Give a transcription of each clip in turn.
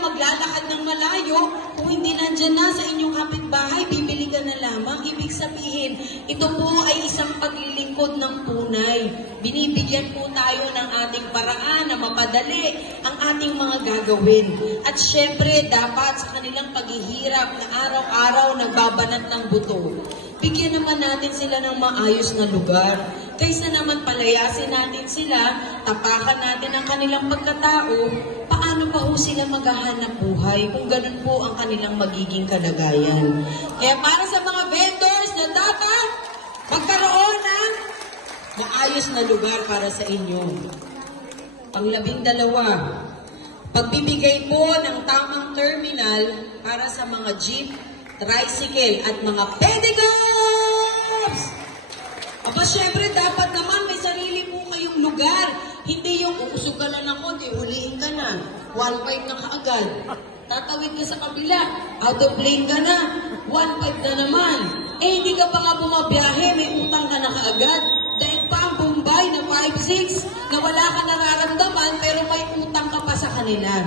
maglalakad ng malayo, kung hindi nandyan na sa inyong kapitbahay, bibili ka na lamang. Ibig sabihin, ito po ay isang paglilingkod ng tunay. Binibigyan po tayo ng ating paraan na mapadali ang ating mga gagawin. At syempre, dapat sa kanilang paghihirap na araw-araw nagbabanat ng buto, bigyan naman natin sila ng maayos na lugar. Kaysa naman palayasin natin sila, tapakan natin ang kanilang pagkatao, paano pa ho sila maghahanap buhay kung ganun po ang kanilang magiging kalagayan. Kaya para sa mga vendors na dapat magkaroon ng maayos na lugar para sa inyo. Pang-12, pagbibigay po ng tamang terminal para sa mga jeep, tricycle at mga pedicabs. Aba, syempre, dapat naman may sarili po kayong lugar. Hindi yung uusog ka na ako, di huliin ka na. 1.5 na kaagad. Tatawid ka sa kabila. Out of lane ka na. 1.5 na naman. Eh, hindi ka pa nga bumabiyahe, may utang ka na kaagad. Dahil pa ang Bombay na 5-6 na wala ka nararamdaman pero may utang ka pa sa kanila.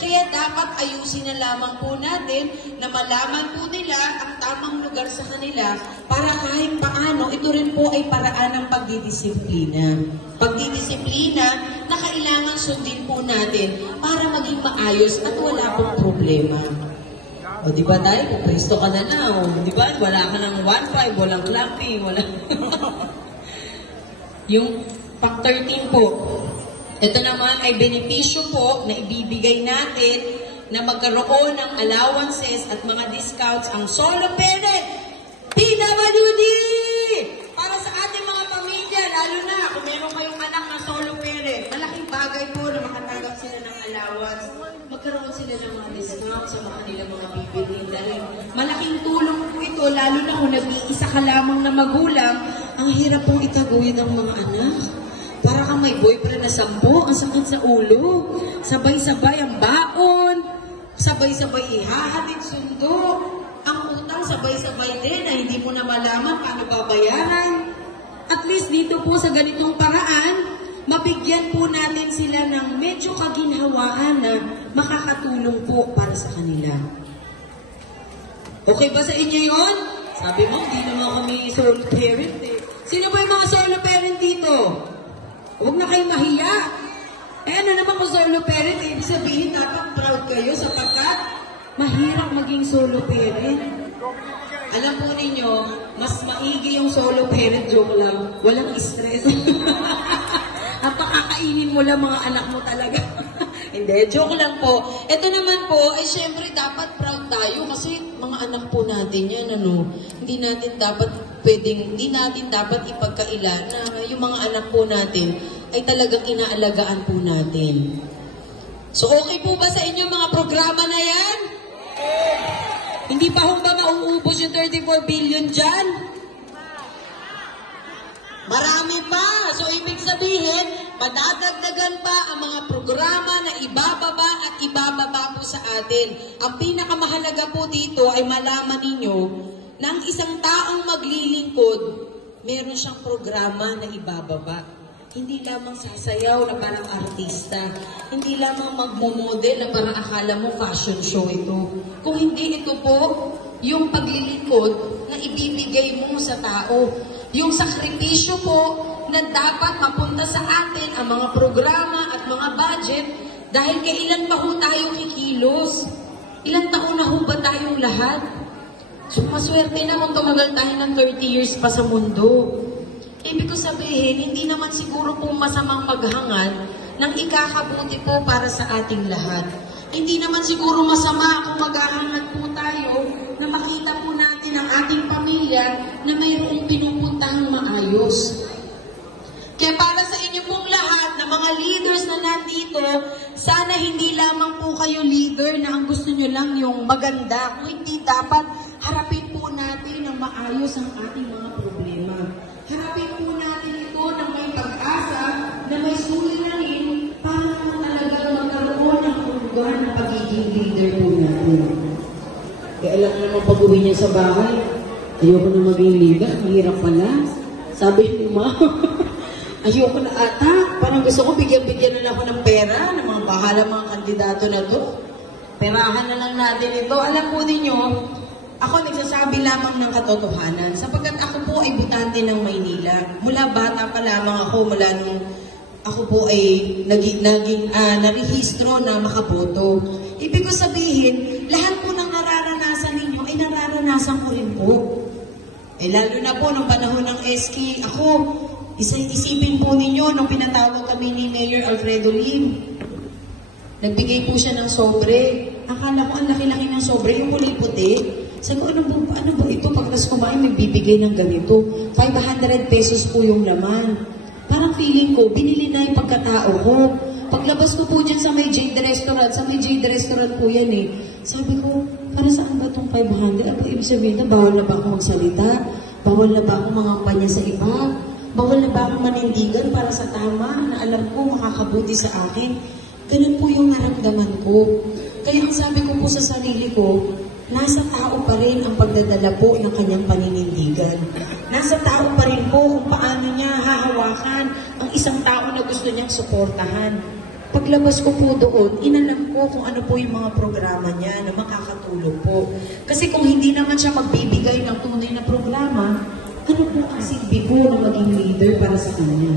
Kaya dapat ayusin na lamang po natin na malaman po nila ang tamang lugar sa kanila para kahit paano, ito rin po ay paraan ng pagdidisiplina. Pagdidisiplina na kailangan sundin po natin para maging maayos at wala pong problema. O di ba dahil, kung Kristo ka na na, o di ba, wala ka ng 1.5, walang clapping, walang... Yung Pack 13 po, ito naman ay benepisyo po na ibibigay natin na magkaroon ng allowances at mga discounts ang solo parent, PWD! Para sa ating mga pamilya, lalo na kung meron kayong anak na solo parent, malaking bagay po na makatanggap sila ng allowance, magkaroon sila ng mga discounts sa mga kanilang mga bibilhin. Dahil malaking tulong po ito, lalo na kung nag-iisa ka lamang na magulang, ang hirap pong itaguyod ang mga anak. Para kang may boyfriend na 10, ang sakit sa ulo. Sabay-sabay ang baon. Sabay-sabay ihahatid sundo. Ang utang sabay-sabay din na hindi mo na malaman paano babayaran. At least dito po sa ganitong paraan, mabigyan po natin sila ng medyo kaginhawaan na makakatulong po para sa kanila. Okay ba sa inyo yun? Sabi mo, hindi naman kami solo parent eh. Sino ba yung mga solo parent dito? Huwag na kayo mahiya. Eh ano naman kung solo parent, ibig sabihin dapat proud kayo sapagkat mahirap maging solo parent. Alam po ninyo, mas maigi yung solo parent, joke lang. Walang stress. At pakakainin mo lang mga anak mo talaga. Hindi, joke lang po. Ito naman po, ay syempre dapat proud tayo kasi mga anak po natin yan, ano. Hindi natin dapat ipagkaila na yung mga anak po natin ay talagang inaalagaan po natin. So okay po ba sa inyo mga programa na yan? Hindi pa ho ba mauubos yung 34 billion dyan? Marami pa. So ibig sabihin, madadagdagan pa ang mga programa na ibababa at ibababa po sa atin. Ang pinakamahalaga po dito ay malaman ninyo na ang isang taong maglilingkod, meron siyang programa na ibababa. Hindi lamang sasayaw na parang artista. Hindi lamang magmumodel na parang akala mo fashion show ito. Kung hindi ito po, yung paglilingkod na ibibigay mo sa tao. Yung sakripisyo po na dapat mapunta sa atin ang mga programa at mga budget dahil kailan pa ho tayo kikilos? Ilang taon na ho ba tayong lahat? So maswerte na kung tumagal tayo ng 30 years pa sa mundo. Ibig ko sabihin, hindi naman siguro po masamang maghangad ng ikakabuti po para sa ating lahat. Hindi naman siguro masama kung maghahangad po tayo na makita po natin ang ating pamilya na mayroong pinupuntahang maayos. Kaya para sa inyo pong lahat na mga leaders na nandito, sana hindi lamang po kayo leader na ang gusto nyo lang yung maganda. Kung hindi dapat, harapin po natin ng maayos ang ating mga problema. Harapin po natin ito ng may pag-asa na may suliranin para talagang magkaroon ng lugar na pagiging leader po natin. Kaya alam naman pag-uwi niya sa bahay, ayoko na maging leader, mahirap pala. Sabi ni Ma, ayoko na ata, parang gusto ko bigyan-bigyan na lang ako ng pera ng mga bahala mga kandidato na to. perahan na lang natin ito. Alam po ninyo, ako nagsasabi lamang ng katotohanan sapagkat ako po ay butante ng Maynila. Mula bata pa lamang ako, mula nung ako po ay narehistro na makaboto. Ibig ko sabihin, lahat po ng nararanasan ninyo ay nararanasan ko rin po. Lalo na po nung panahon ng SK, ako, isipin po ninyo nung pinatawag kami ni Mayor Alfredo Lim. Nagbigay po siya ng sobre. Akala ko ang laki-laki ng sobre, yung kulay puti. Sabi ko, ano ba ito? Pagkas kumain, magbibigay ng ganito. 500 pesos po yung laman. Parang feeling ko, binili na yung pagkatao ko. Paglabas ko po dyan sa may Jade Restaurant po yan eh. Sabi ko, para saan ba itong 500? Ano ibig sabihin na, bawal na ba akong magsalita? Bawal na ba akong mangampanya sa iba? Bawal na ba akong manindigan para sa tama na alam ko makakabuti sa akin? Ganun po yung naramdaman ko. Kaya ang sabi ko po sa sarili ko, nasa tao pa rin ang pagdadala po ng kanyang paninindigan. Nasa tao pa rin po kung paano niya hahawakan ang isang tao na gusto niyang suportahan. Paglabas ko po doon, inalam ko kung ano po yung mga programa niya na makakatulong po. Kasi kung hindi naman siya magbibigay ng tunay na programa, ano po ang silbi po na maging leader para sa kanya?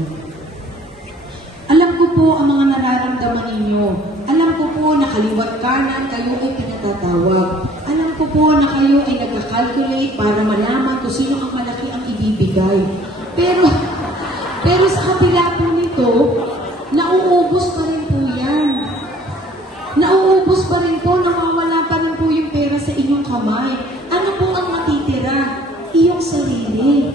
Alam ko po ang mga nararamdaman ninyo. Alam ko po na kaliwat kanan kayo ay pinatatawag. Alam ko po na kayo ay nagka-calculate para malaman kung sino ang malaki ang ibibigay. Pero sa kabila po nito, nauubos pa rin po yan. Nauubos pa rin po, nawawala pa rin po yung pera sa inyong kamay. Ano po ang matitira? Iyong sarili.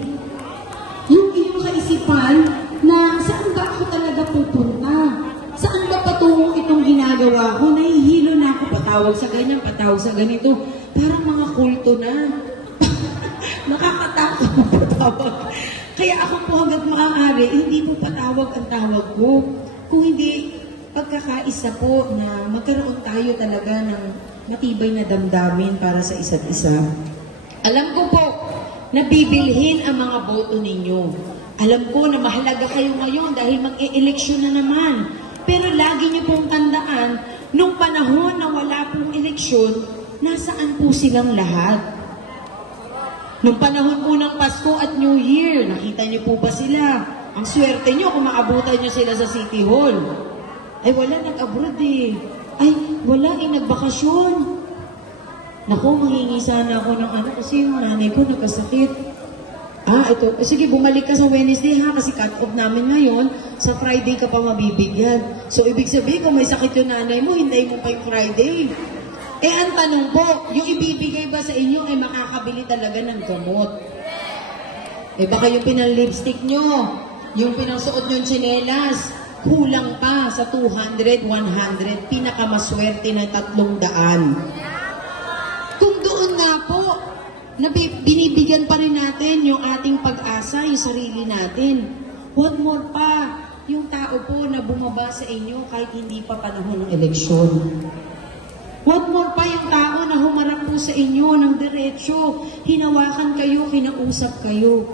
Yung iyong kaisipan na saan ba ako talaga pupunta? Saan ba patungo itong ginagawa ko? Nahihilo na ako. Patawag sa ganyan, patawag sa ganito. Parang mga kulto na. Nakakatakot patawag. Kaya ako po hanggat maaari, hindi po patawag ang tawag ko. Kung hindi pagkakaisa po na magkaroon tayo talaga ng matibay na damdamin para sa isa't isa. Alam ko po, nabibilhin ang mga boto ninyo. Alam ko na mahalaga kayo ngayon dahil mag-e-eleksyon na naman. Pero lagi niyo pong tandaan, nung panahon na wala pong eleksyon, nasaan po silang lahat? Nung panahon po ng Pasko at New Year, nakita niyo po ba sila? Ang swerte niyo kung maabutan niyo sila sa City Hall. Ay wala, nag-abroad eh. Ay wala, nagbakasyon. Naku, mahingi sana ako ng ano kasi yung nanay ko nagkasakit. Ito. Sige, bumalik ka sa Wednesday ha, kasi cut-off namin ngayon. Sa Friday ka pa mabibigyan. So, ibig sabihin, kung may sakit yung nanay mo, hintayin mo pa yung Friday. Ang tanong po, yung ibibigay ba sa inyo ay makakabili talaga ng gamot? Baka yung pinang-lipstick nyo, yung pinang-suot nyo tsinelas, kulang pa sa 200, 100, pinakamaswerte na 300. Kung doon nga po, na binibigyan pa rin natin yung ating pag-asa, yung sarili natin. What more pa, yung tao po na bumaba sa inyo kahit hindi pa panahon ng eleksyon. What more pa yung tao na humarap po sa inyo ng diretsyo, hinawakan kayo, kinausap kayo.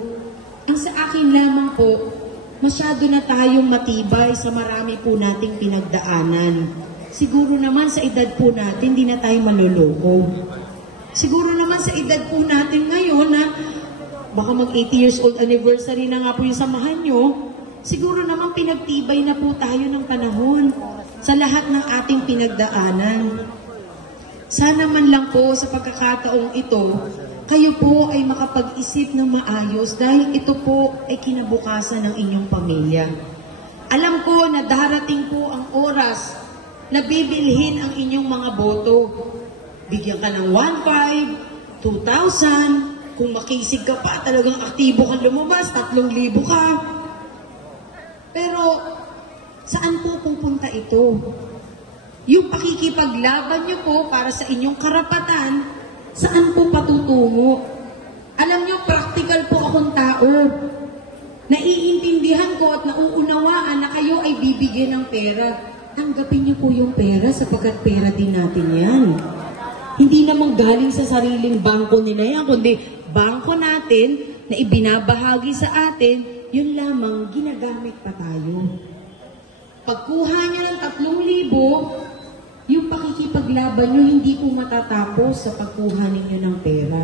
Ang sa akin lamang po, masyado na tayong matibay sa marami po nating pinagdaanan. Siguro naman sa edad po natin, di na tayo maluloko. Siguro naman sa edad po natin ngayon na baka mag 80 years old anniversary na nga po yung samahan nyo, siguro naman pinagtibay na po tayo ng panahon sa lahat ng ating pinagdaanan. Sana man lang po sa pagkakataong ito, kayo po ay makapag-isip ng maayos dahil ito po ay kinabukasan ng inyong pamilya. Alam ko na darating po ang oras na bibilhin ang inyong mga boto. Bigyan ka ng 1,500, 2,000, kung makisig ka pa, talagang aktibo kang lumabas, 3,000 ka. Pero, saan po pupunta ito? Yung pakikipaglaban nyo po para sa inyong karapatan, saan po patutungo? Alam nyo, practical po akong tao. Naiintindihan ko at nauunawaan na kayo ay bibigyan ng pera. Tanggapin nyo po yung pera sapagkat pera din natin yan. Hindi namang galing sa sariling bangko nila yan, kundi bangko natin na ibinabahagi sa atin, yun lamang ginagamit pa tayo. Pagkuha niya ng 3,000, yung pakikipaglaban nyo hindi po matatapos sa pagkuha ninyo ng pera.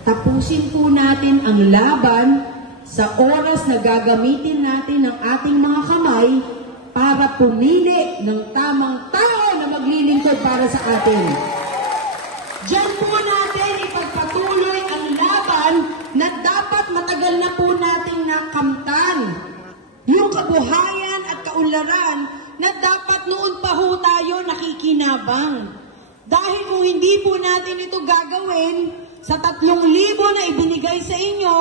Tapusin po natin ang laban sa oras na gagamitin natin ng ating mga kamay para pumili ng tamang tao na maglilingkod para sa atin. Diyan po natin ipagpatuloy ang laban na dapat matagal na po nating nakamtan. Yung kabuhayan at kaunlaran na dapat noon pa ho tayo nakikinabang. Dahil kung hindi po natin ito gagawin, sa 3,000 na ibinigay sa inyo,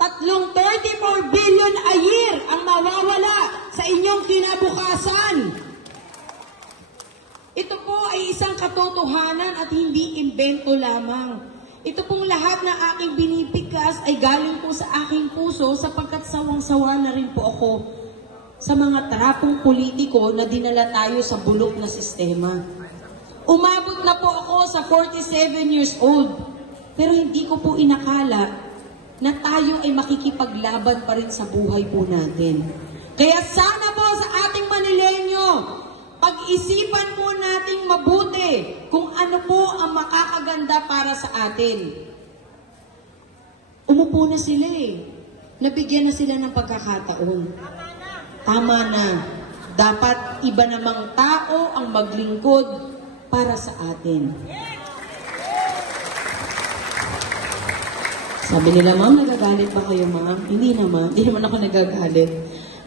34 billion a year ang mawawala sa inyong kinabukasan. Ito po ay isang katotohanan at hindi imbento lamang. Ito pong lahat na aking binibigkas ay galing po sa aking puso sapagkat sawang-sawa na rin po ako sa mga trapong politiko na dinala tayo sa bulok na sistema. Umabot na po ako sa 47 years old. Pero hindi ko po inakala na tayo ay makikipaglaban pa rin sa buhay po natin. Kaya sana po sa ating Manileño, pag-isipan po nating mabuti kung ano po ang makakaganda para sa atin. Umupo na sila eh. Nabigyan na sila ng pagkakataon. Tama na. Dapat iba namang tao ang maglingkod para sa atin. Sabi nila, ma'am, nagagalit ba kayo, ma'am? Hindi naman. Hindi naman ako nagagalit.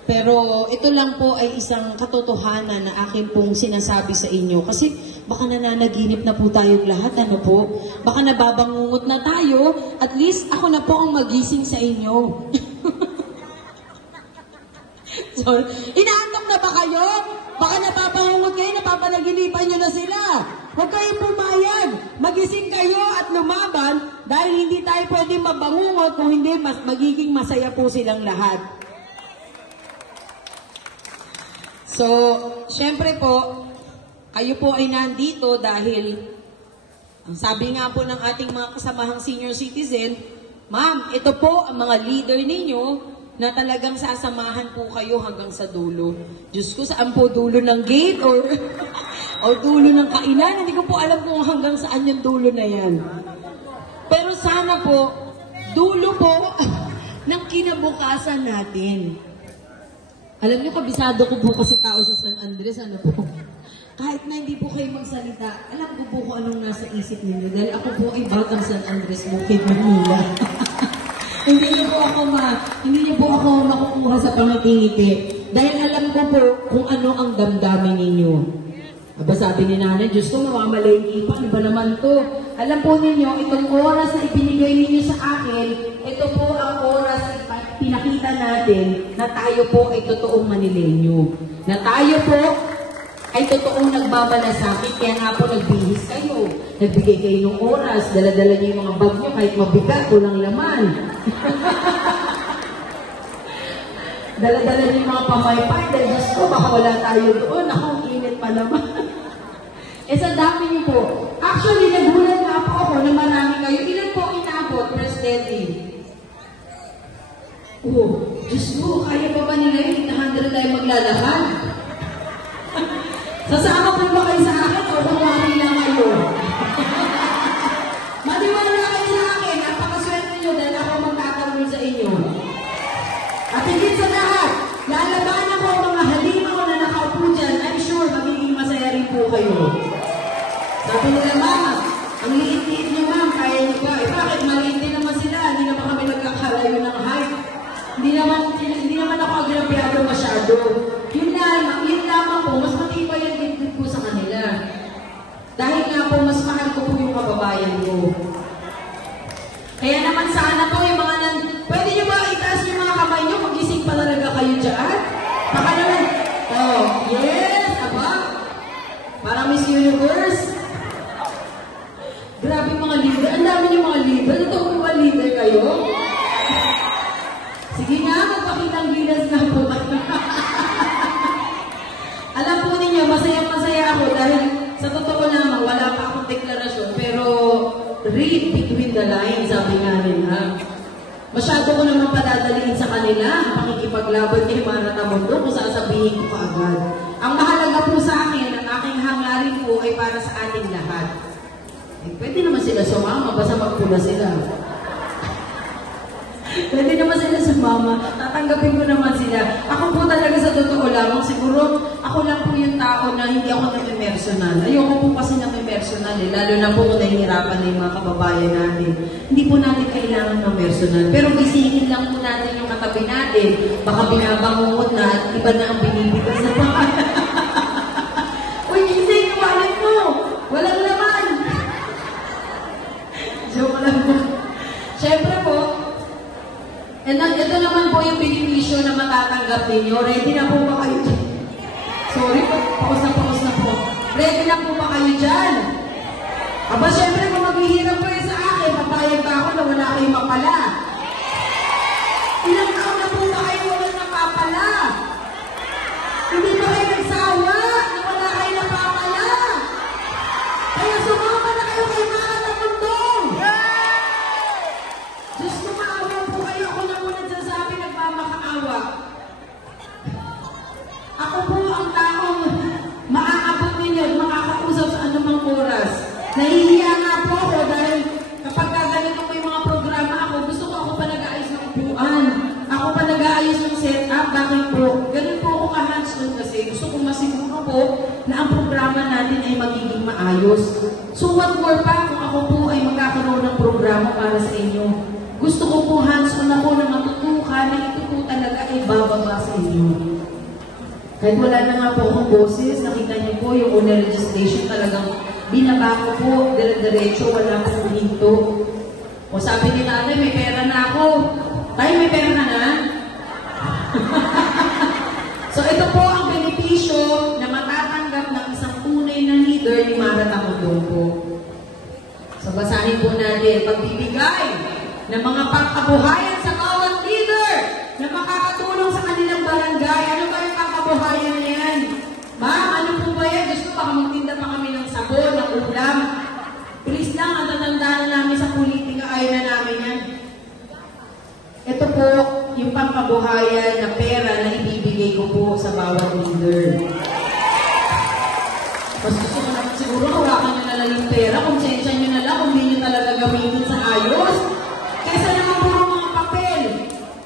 Pero ito lang po ay isang katotohanan na akin pong sinasabi sa inyo. Kasi baka nananaginip na po tayong lahat. Ano po? Baka nababangungot na tayo. At least ako na po ang magising sa inyo. Sorry. Inaantok na ba kayo? Baka napapangungot kayo, napapanaginipan nyo na sila. Huwag kayong pumayag. Magising kayo at lumaban dahil hindi tayo pwedeng mabangungot kung hindi magiging masaya po silang lahat. So, syempre po, kayo po ay nandito dahil ang sabi nga po ng ating mga kasamahang senior citizen, ma'am, ito po ang mga leader ninyo na talagang sasamahan po kayo hanggang sa dulo. Diyos ko, saan po dulo ng gate or dulo ng kainan? Hindi ko po alam kung hanggang saan yung dulo na yan. Pero sana po, dulo po ng kinabukasan natin. Alam niyo, kabisado ko po kasi tao sa San Andres, ano po? Kahit na hindi po kayo magsalita, alam ko po kung anong nasa isip ninyo. Dahil ako po ay batang San Andres, Bukid, Manila. Hindi niyo po ako makukuha sa pangiti-ngiti. Dahil alam ko po kung ano ang damdamin ninyo. Aba, sabi ni nanay, Diyos ko, mamamalay pa, iba naman to. Alam po ninyo, itong oras na ibinigay ninyo sa akin, ito po ang oras na pinakita natin na tayo po ay totoong Manileño. Na tayo po ay totoong nagmamalasakit, kaya nga po nagbihis kayo. Nagbigay kayo ng oras, dala-dala niyo yung mga bag niyo kahit mabigat, walang laman. Dala-dala niyo yung mga pamaypay, dahil Diyos ko, baka wala tayo doon. Ako, init pa naman. Sa dami niyo po. Actually, nagulat na po ako na marami kayo. Ilan po inabot, Presidente? Diyos ko, kaya pa ba nila yung 800 tayo maglalakad? Sasama po ba kayo sa akin o kumari lang kayo? Maniwala kayo sa akin, napakaswerte nyo dahil ako magtatanggol sa inyo. At higit sa lahat, lalaban ako mga halimaw na nakaupo dyan, I'm sure magiging masaya rin po kayo. Sabi nila, ma'am, ang liit-liit nyo, ma'am, kaya nyo ba? Bakit maliit din naman sila? Hindi naman kami nagkakalayo ng height. Hindi naman ako agrabyado masyado. Yun lamang po, mas matibay yung dibdib ko sa kanila. Dahil nga po, mas mahal ko po yung kababayan ko. Kaya naman sana po yung mga pwede nyo ba itaas yung mga kamay nyo? Magising pa talaga kayo dyan? Baka naman, yes, aba. Parang Miss Universe. Grabe mga leader. Ang dami yung mga leader. Totoo po ba leader kayo? Sige nga, magpakitang gilas na po. Alam po ninyo, masaya-masaya ako dahil sa totoo naman, wala pa akong deklarasyon. Pero read between the lines, sabi nga nila. Masyado ko naman padadaliin sa kanila ang pakikipaglaban kay Marata Mundo kung sasabihin ko agad. Ang mahalaga po sa akin, ang aking hangarin rin po ay para sa ating lahat. Eh, pwede naman sila sumama, basta magpula sila. Pwede naman sila sumama, tatanggapin ko naman sila. Ako po talaga sa totoo lang, siguro ako lang po yung tao na hindi ako nag-immersional. Ayoko po kasi nag-immersional eh, lalo na po kung nahihirapan na yung mga kababayan natin. Hindi po natin kailangan ng-immersional. Pero gisingin lang po natin yung katabi natin. Baka binabangungot na at iba na ang binibigay sa mga. Uy, gising, wallet mo! Walang laman! Joke lang po. Siyempre po, ito naman po yung benepisyo na matatanggap ninyo. Ready na po ba kayo dyan? Sorry, paus na po. Ready na po ba kayo dyan? Aba, syempre, kung maghihirap kayo sa akin, papayag ba ako na wala kayong mapala? Ilang taon na po ba kayo wala napapala? Hindi ba kayo nagsawa na wala kayo napapala? Kaya sumama na kayo kay Mara na Mundong! Diyos ko, maawa po kayo. Ako na muna nagsasabi, nagmamakaawa. Ako po ang taong maaabot ninyo at makakausap sa anumang oras. Nahihiya nga po ako dahil kapag gaganito ko yung mga programa ako, gusto ko ako pa nag-aayos ng upuan. Ako pa nag-aayos ng setup. Bakit po? Ganun po ako ka-hands-on kasi gusto ko masiguro po na ang programa natin ay magiging maayos. So what more pa kung ako po ay magkakaroon ng programa para sa inyo? Gusto ko po hands-on ako na matutukan na ito po talaga ay bababa sa inyo. Kahit wala na nga po akong boses, nakita niyo po yung una registration talagang binaba ko po, dire-diretso, wala pong hinto. O sabi ni nanay, may pera na ako. Tayo, may pera na na? So ito po ang benepisyo na matatanggap ng isang tunay na leader ni Mara Tamundong po. So basahin po natin, pagbibigay ng mga pangkabuhayan sa bawat leader na makakatulong sa kanilang barangay. Ano ba yung pangkabuhayan na yan? Ma'am, ano po ba yan? Gusto baka magtinda pa kami ng sabon, ng ulam. Please lang, ang tatandaan namin sa politika, ayaw na namin yan. Ito po yung pangkabuhayan na pera na ibibigay ko po sa bawat leader. Mas gusto ko naman siguro hawakan nyo na lang yung pera, konsensya nyo na lang kung hindi nyo talaga gamitin sa ayos. Kaysa naman puro mga papel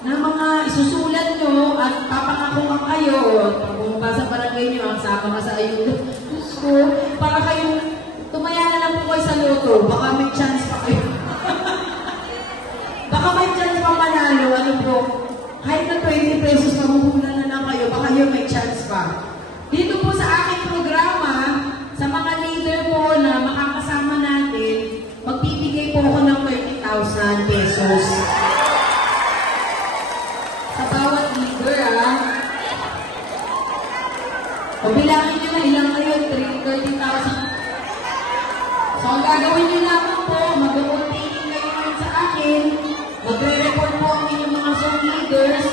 na mga isusulat nyo at papangakuhan kayo. Pag bumaba sa barangay nyo, ang sama ka sa ayuda. Gusto, para kayong tumaya na lang po kayo sa loto. Baka may chance pa kayo. Baka may chance pa manalo. Ano po? Kahit na 20 pesos mamuhunan na lang kayo, baka yun may chance pa. Dito po sa aking programa, sa mga leader po na makakasama natin, magbibigay po ako ng 30,000 pesos. Sa bawat leader, ha? O bilangin nyo na ilang kayo, 30,000. So, ang gagawin nyo lamang po, mag-voting kayo ngayon sa akin, magre-report po ang inyong mga song leaders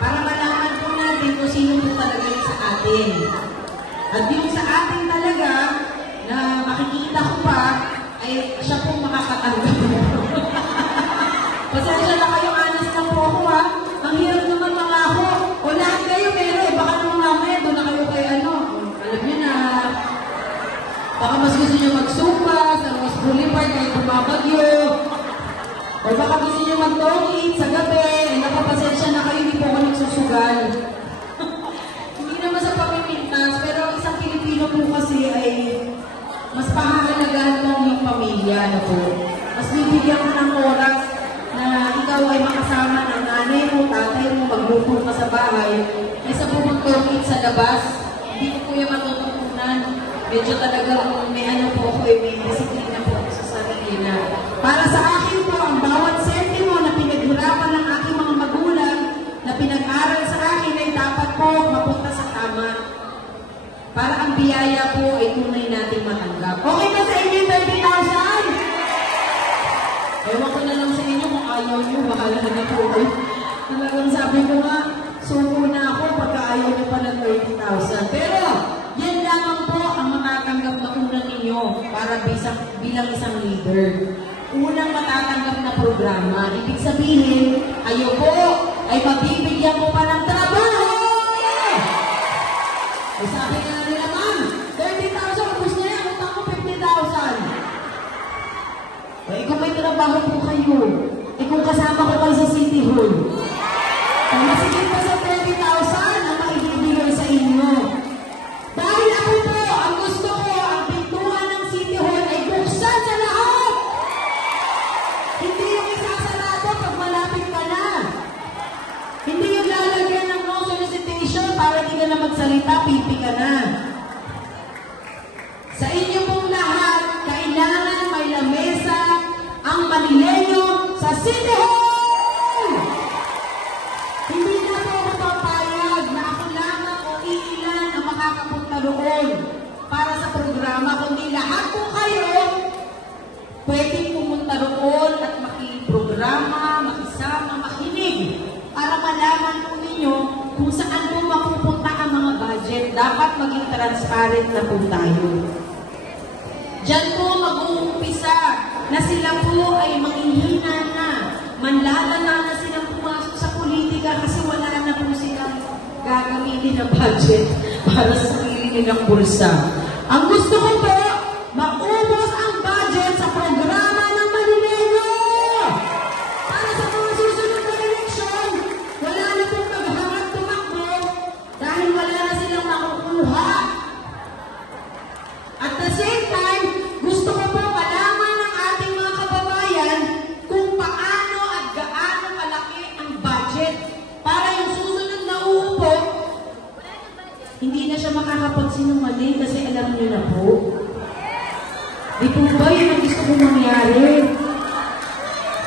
para malaman po natin kung sino po talaga yung sa atin. At yung sa atin talaga, na makikita ko pa, ay siya pong makakatanggap. Pasensya na kayo, honest na po ako ha. Ang hirap naman mga ako. O lahat kayo, pero baka nung mamaya, doon na kayo kay ano. Alam nyo na, baka mas gusto nyo magsumba, sa Ross Boulevard, kayo bumabagyo. O baka gusto nyo mag-tongit sa gabi, nakapasensya na kayo, hindi po ako nagsusugal. Hindi naman sa pamimintas, pero ang isang Pilipino po kasi ay mas pahahalagahan mo yung pamilya na po. Mas bibigyan ko ng oras na ikaw ay makasama ng nanay mo, tatay mo, magluto ka sa bahay, kaysa po mag-tongit sa labas. Hindi ko po yung matututunan. Medyo talagang may ano po ako, may disiplina po ako sa sarili na. Para sa akin po, ang bawat sentimo na pinaghirapan ng aking mga magulang, na pinag-aral sa akin ay dapat po mapunta sa tama. Para ang biyaya po ay tunay natin matanggap. Okay ba sa inyo 30,000? Ewan ko na lang sa inyo kung ayaw nyo, bahala na po kayo. Talagang sabi ko nga, suko na ako pagka ayaw nyo pa ng 30,000. Pero, yan lamang po ang matatanggap na unang ninyo para bilang isang leader. Unang matatanggap na programa. Ibig sabihin, kayo po ay mabibigyan ko pa ng trabaho! Ay sabi nga nila, ma'am, 30,000, Eh kung may trabaho po kayo, eh kung kasama ko kayo sa City Hall, ang masigit pa sa 20,000 ang maibibigay sa inyo. Dahil ako po, ang gusto ko, ang pintuan ng City Hall ay buksan sa lahat. Hindi yung isasarado pag malapit ka na. Hindi yung lalagyan ng no solicitation para di ka na magsalita, pipi ka na. Sa inyo pong lahat, kailangan may lamesa ang Manileño sa City Hall! Hindi na po ako papayag na ako lamang o iilan ang makakapunta doon para sa programa, kundi lahat po kayo pwedeng pumunta doon at makiprograma, makisama, makinig para malaman po ninyo kung saan po mapupunta ang mga budget. Dapat maging transparent na po tayo. Diyan po mag-uumpisa na sila po ay manghihina na, manlalala na silang pumasok sa politika kasi wala na po silang gagamitin na budget para sa sarili ng bulsa. Ang gusto ko po, maubos ang budget sa programa ng Manileño! Para sa mga susunod na eleksyon, wala na pong maghangad tumakbo dahil wala na silang makukuha. At the same time, gusto ko po malaman ng ating mga kababayan kung paano at gaano kalaki ang budget para yung susunod na uupo, hindi na siya makakapagsinungaling kasi alam niyo na po. Di po ba yun ang gusto kong mangyari?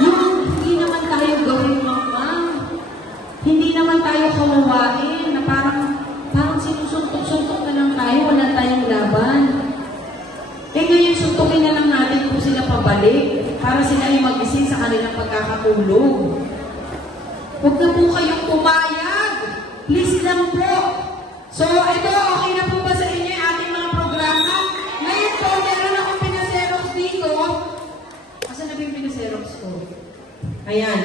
Yung hindi naman tayo gawin mamang, hindi naman tayo kawawain na parang sinusuntok-suntok na lang tayo, wala tayong laban. Eh ngayon, suntukin na lang natin po sila pabalik para sila ay magising sa kanilang pagkakatulog. Huwag na po kayong pumayag. Please lang po. So, ito, okay na po ba sa inyo yung ating mga programa? Ngayon po, meron akong pinaserox dito. Asan na ba yung pinaserox ko? Ayan.